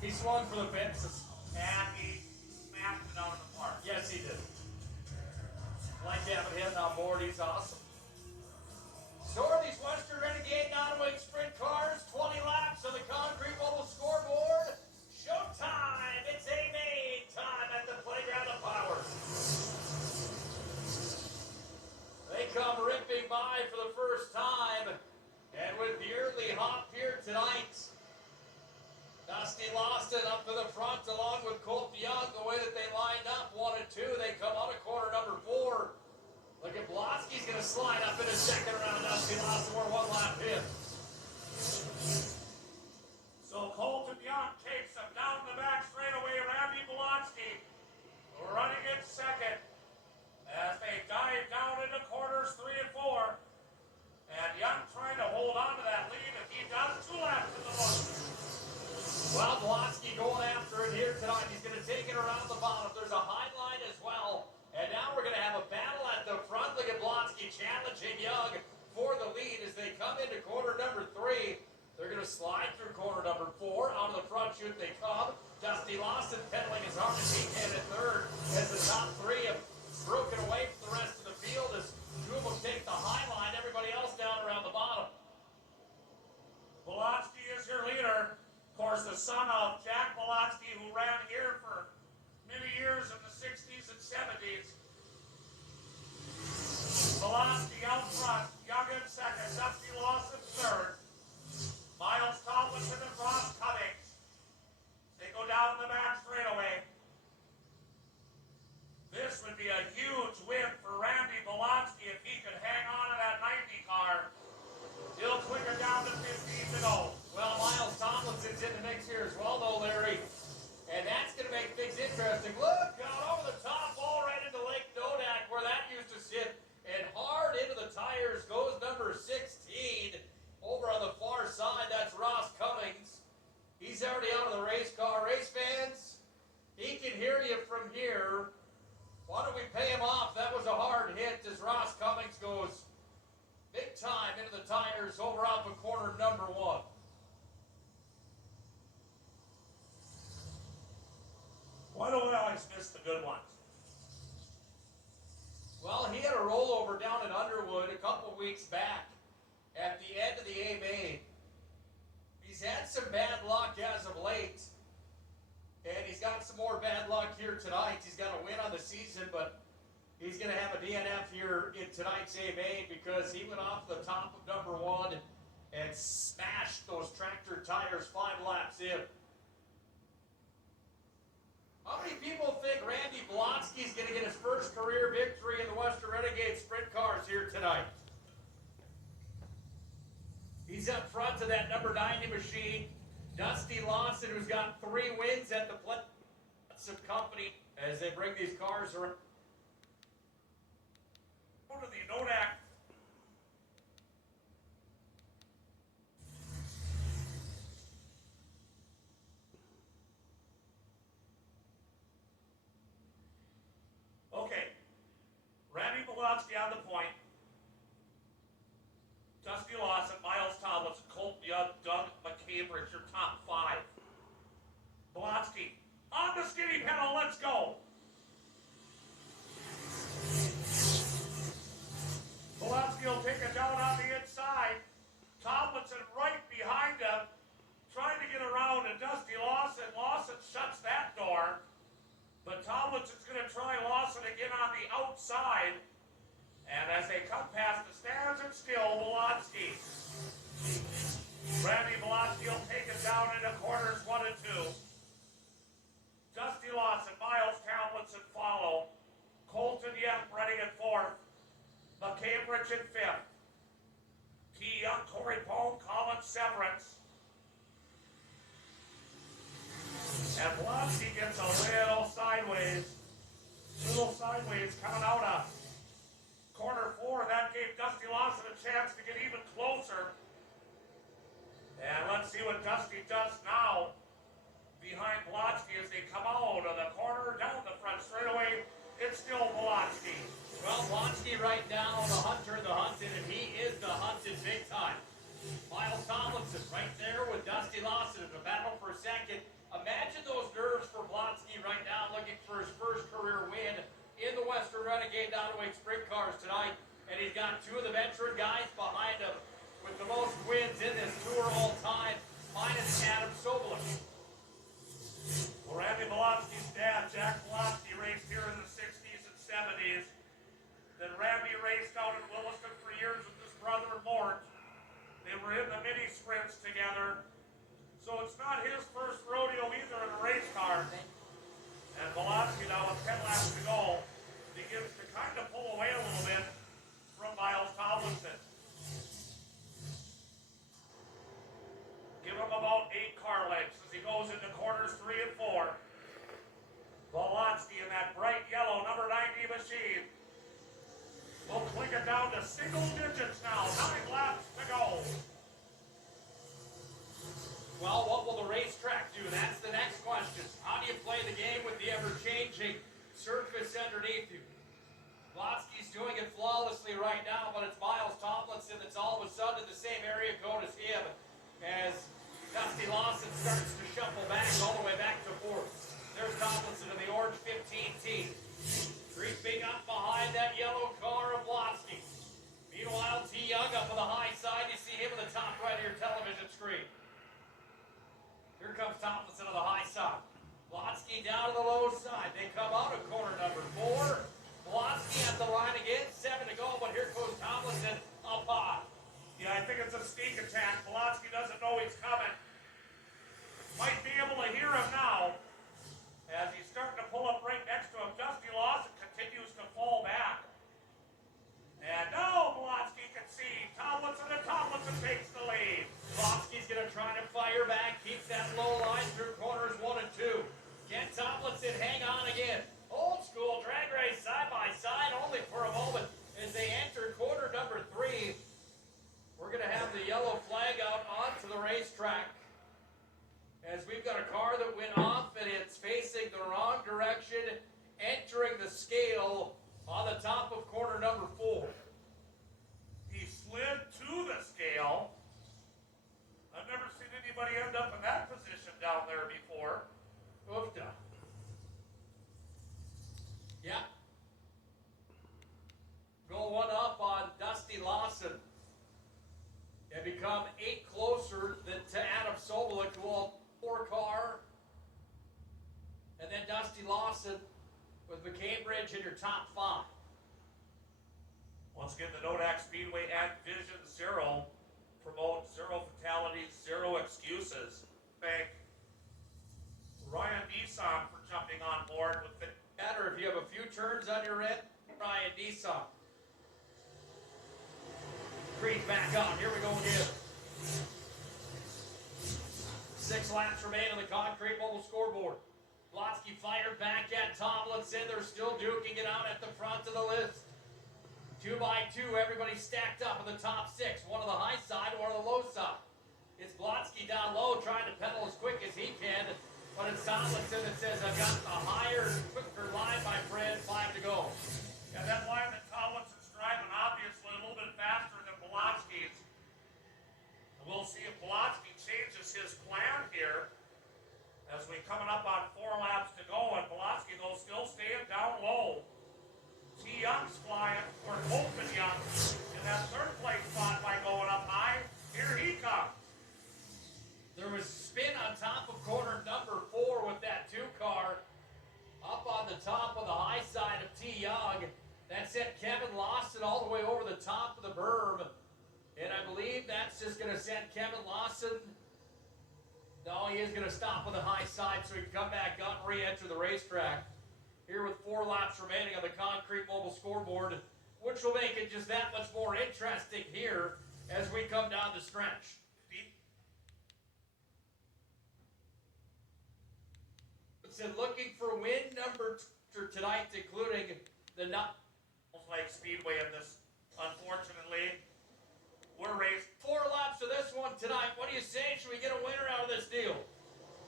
He swung for the fences. And he smashed it out of the park. Yes, he did. Like having him on board, he's awesome. So are these Western Renegade non-wing sprint cars. 20 laps on the concrete oval scoreboard. Showtime! It's a main time at the Playground of Powers. They come ripping by for the first time. And with the early hop here tonight, Dusty Lawson up to the front along with Colt Young. The way that they lined up, 1 and 2, they come out of corner number 4. Look at Blonsky's going to slide up in a second round. Dusty Lawson, we're 1 lap in. So Colton Young takes him down the back straightaway. Randy Blonsky running in second as they dive down into corners 3 and 4. And Young trying to hold on to that lead. If he does, 2 laps in the book. Well, Blonsky going after it here tonight. He's going to take it around the bottom. There's a high line as well. And now we're going to have a battle at the front. Look at Blonsky challenging Young for the lead as they come into corner number 3. They're going to slide through corner number 4. Out of the front chute they come. Dusty Lawson pedaling as hard as he can at third as the top 3 have broken away from the rest of the field as 2 of them take the high line. Everybody else down around the bottom. Blonsky is your leader. Of course, the son of Jack Blonsky, who ran here for many years in the 60s and 70s. Blonsky out front, Young in second, Dusty Lawson third. Miles Tomlinson and Ross Cummings. They go down the back straightaway. This would be a huge win for Randy Blonsky if he could hang on to that 90 car. He'll quicker down to 15 to go. Well, Miles Tomlinson's in the mix here as well, though, Larry. And that's going to make things interesting. Look, out over the top, ball right into Lake Nodak, where that used to sit. And hard into the tires goes number 16. Over on the far side, that's Ross Cummings. He's already out of the race car. Race fans, he can hear you from here. Why don't we pay him off? That was a hard hit as Ross Cummings goes big time into the tires over off of corner number 1. Why do we always miss the good ones? Well, he had a rollover down in Underwood a couple weeks back at the end of the A-Main. He's had some bad luck as of late, and he's got some more bad luck here tonight. He's got a win on the season, but he's going to have a DNF here in tonight's A-Main because he went off the top of number 1 and smashed those tractor tires 5 laps in. How many people think Randy Blonsky's going to get his first career victory in the Western Renegade Sprint Cars here tonight? He's up front of that number 90 machine. Dusty Lawson, who's got 3 wins at the Plymouth Company as they bring these cars around. Go to the Nodak. Okay. Randy Blonsky on the point. Dusty Lawson, Miles Tomlinson, Colt Young, Doug McCambridge, your top 5. Blonsky on the skinny pedal, let's go. Blonsky will take it down on the inside. Tomlinson right behind him, trying to get around to Dusty Lawson. Lawson shuts that door. But Tomlinson's going to try Lawson again on the outside. And as they come past the stands, it's still Blonsky. Randy Blonsky will take it down into corners 1 and 2. Dusty Lawson, Miles Tomlinson follow. Colton Young running at 4th. McCambridge in 5th. T. Young, Corey Pone, Colin Severance. And Blonsky gets a little sideways coming out of corner 4. That gave Dusty Lawson a chance to get even closer. And let's see what Dusty does now behind Blonsky as they come out of the corner, down the front straightaway. It's still Blonsky. Well, Blonsky right now, the hunter, the hunted, and he is the hunted big time. Miles Tomlinson right there with Dusty Lawson in the battle for second. Imagine Western Renegade Nonweight Sprint Cars tonight, and he's got two of the veteran guys behind him with the most wins in this tour all time, minus Adam Sobolik. Well, Randy Malofsky's dad, Jack Malofsky, raced here in the 60s and 70s. Then Randy raced out in Williston for years with his brother Mort. They were in the mini sprints together. So it's not his first rodeo either in a race car. And Malofsky now with 10 laps to go begins to kind of pull away a little bit from Miles Tomlinson. Give him about 8 car lengths as he goes into corners 3 and 4. Malofsky in that bright yellow number 90 machine. We'll click it down to single digits now. 9 laps to go. Well, what will the racetrack do? That's the next question. How do you play the game with the ever-changing surface underneath you? Malofsky's doing it flawlessly right now, but it's Miles Tomlinson that's all of a sudden in the same area code as him as Dusty Lawson starts to shuffle back all the way back to fourth. There's Tomlinson in the orange 15T. Creeping up behind that yellow car of Malofsky. Meanwhile, T. Young up on the high side. You see him in the top right of your television screen. Here comes Tomlinson on the high side. Malofsky down to the low side. They come out of corner number 4. Malofsky at the line again. 7 to go, but here goes Tomlinson up high. Yeah, I think it's a sneak attack. Malofsky doesn't know he's coming. Might be able to hear him now. As he's starting to pull up right next to him, Dusty Lawson continues to fall back. And now Malofsky can see Tomlinson, and Tomlinson takes the lead. Malofsky's going to try to fire back, keep that low line through corners 1 and 2. Can Tomlinson hang on again? Old school drag race side by side only for a moment as they enter corner number 3. We're going to have the yellow flag out onto the racetrack as we've got a car that went off and it's facing the wrong direction, entering the scale on the top of corner number 4. He slid to the scale. I've never seen anybody end up in that position down there before. Oofda. Yeah. Go one up on Dusty Lawson. And become 8 closer than to Adam Sobolik, who will 4 car. And then Dusty Lawson with McCambridge in your top 5. Once again, the Nodak Speedway and Vision Zero promote 0 fatalities, 0 excuses. Thank Ryan Nissan for jumping on board with the Matter if you have a few turns on your end, Ryan Nissan. Green back on. Here we go again. 6 laps remain on the concrete mobile scoreboard. Malofsky fired back at Tomlinson. They're still duking it out at the front of the list. 2 by 2, everybody stacked up in the top 6. One on the high side, one on the low side. It's Malofsky down low trying to pedal as quick as he can. But it's Tomlinson that says, I've got a higher, quicker line, my friend. 5 to go. Yeah, that line that Tomlinson's driving obviously a little bit faster than Malofsky's. We'll see if Malofsky changes his plan here as we coming up on 4 laps to go, and Malofsky though still staying down low. T. Young's flying, or hoping Young in that 3rd place spot by going up high. Here he comes. There was spin on top of corner number 4 with that 2 car up on the top of the high side of T. Young. That sent Kevin Lawson all the way over the top of the berm. And I believe that's just going to send Kevin Lawson. No, he is going to stop on the high side so he can come back up and re-enter the racetrack. Here with 4 laps remaining on the concrete mobile scoreboard, which will make it just that much more interesting here as we come down the stretch. And looking for win number 2 tonight, including the Like Speedway in this, unfortunately. We're raced 4 laps of this one tonight. What do you say? Should we get a winner out of this deal?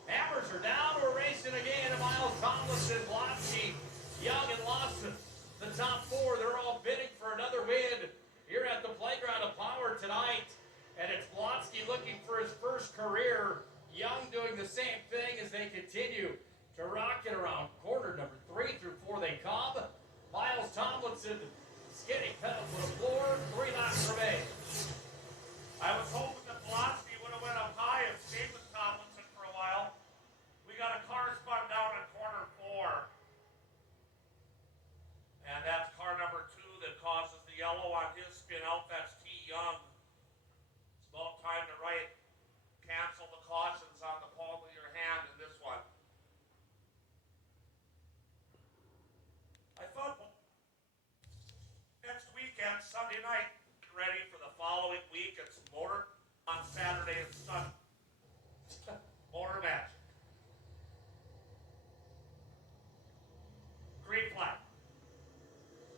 Hammers are down. We're racing again. Miles Tomlinson, Malofsky, Young, and Lawson. The top 4, they're all bidding for another win here at the Playground of Power tonight. And it's Malofsky looking for his first career. Young doing the same thing as they continue to rock it around corner number 3 through 4 they come. Miles Tomlinson, Skinny pedal to the floor, 3 laps remain. I was hoping that Velocity would have went up high and stayed with Tomlinson for a while. We got a car spun down in corner 4. And that's car number 2 that causes the yellow on his spin out. That's T. Young. It's about time to cancel the cautions on the palm of your hand in this one. I thought next weekend, Sunday night, ready for the following week. It's motor on Saturday and Sunday. Motor match. Green flag.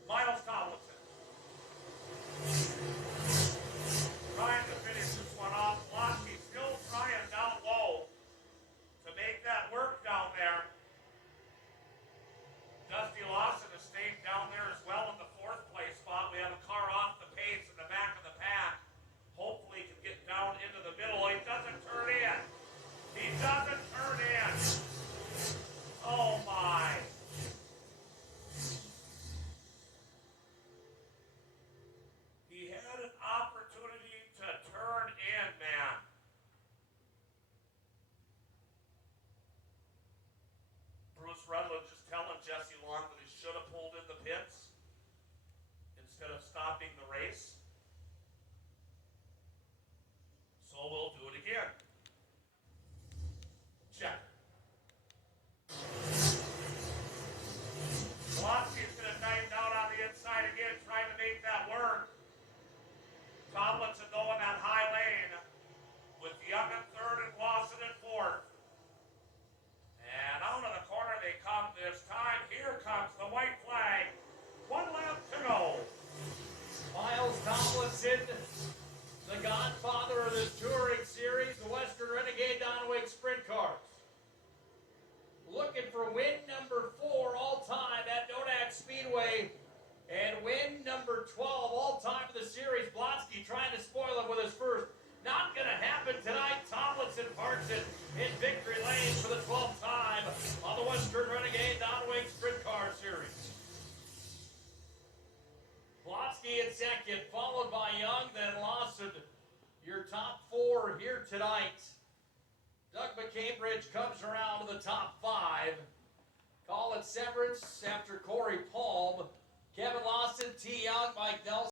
Miles Tomlinson. Trying to finish this one off. Lockie still trying down low to make that work down there. Dusty Lawson has stayed down there as well in the 4th place spot. We have a car off the pace in the back of the pack. Hopefully he can get down into the middle. He doesn't turn in. He doesn't turn in. Oh my. He had an opportunity to turn in, man. Bruce Rutledge is telling Jesse Long that he should have pulled in the pits instead of stopping the race. So we'll do it again. Check. Velocity is going to dive down on the inside again, trying to make that work. Tomlinson going that high lane with Young in 3rd and Lawson in 4th. And out of the corner they come this time. Here comes the white flag. 1 lap to go. Miles Tomlinson, the godfather of this touring series, the Western Renegade Donaway Sprint Cars. Looking for win number 4 all-time at Nodak Speedway and win number 12 all-time of the series. Blotsky trying to spoil him with his first. Not going to happen tonight. Tomlinson parks it in victory lane for the 12th time on the Western Renegade Donaway Sprint Car Series. Blotsky in 2nd, followed by Young, then Lawson. Your top 4 here tonight. Doug McCambridge comes around to the top 5. Colin Severance after Corey Palm. Kevin Lawson, T. Young, Mike Nelson.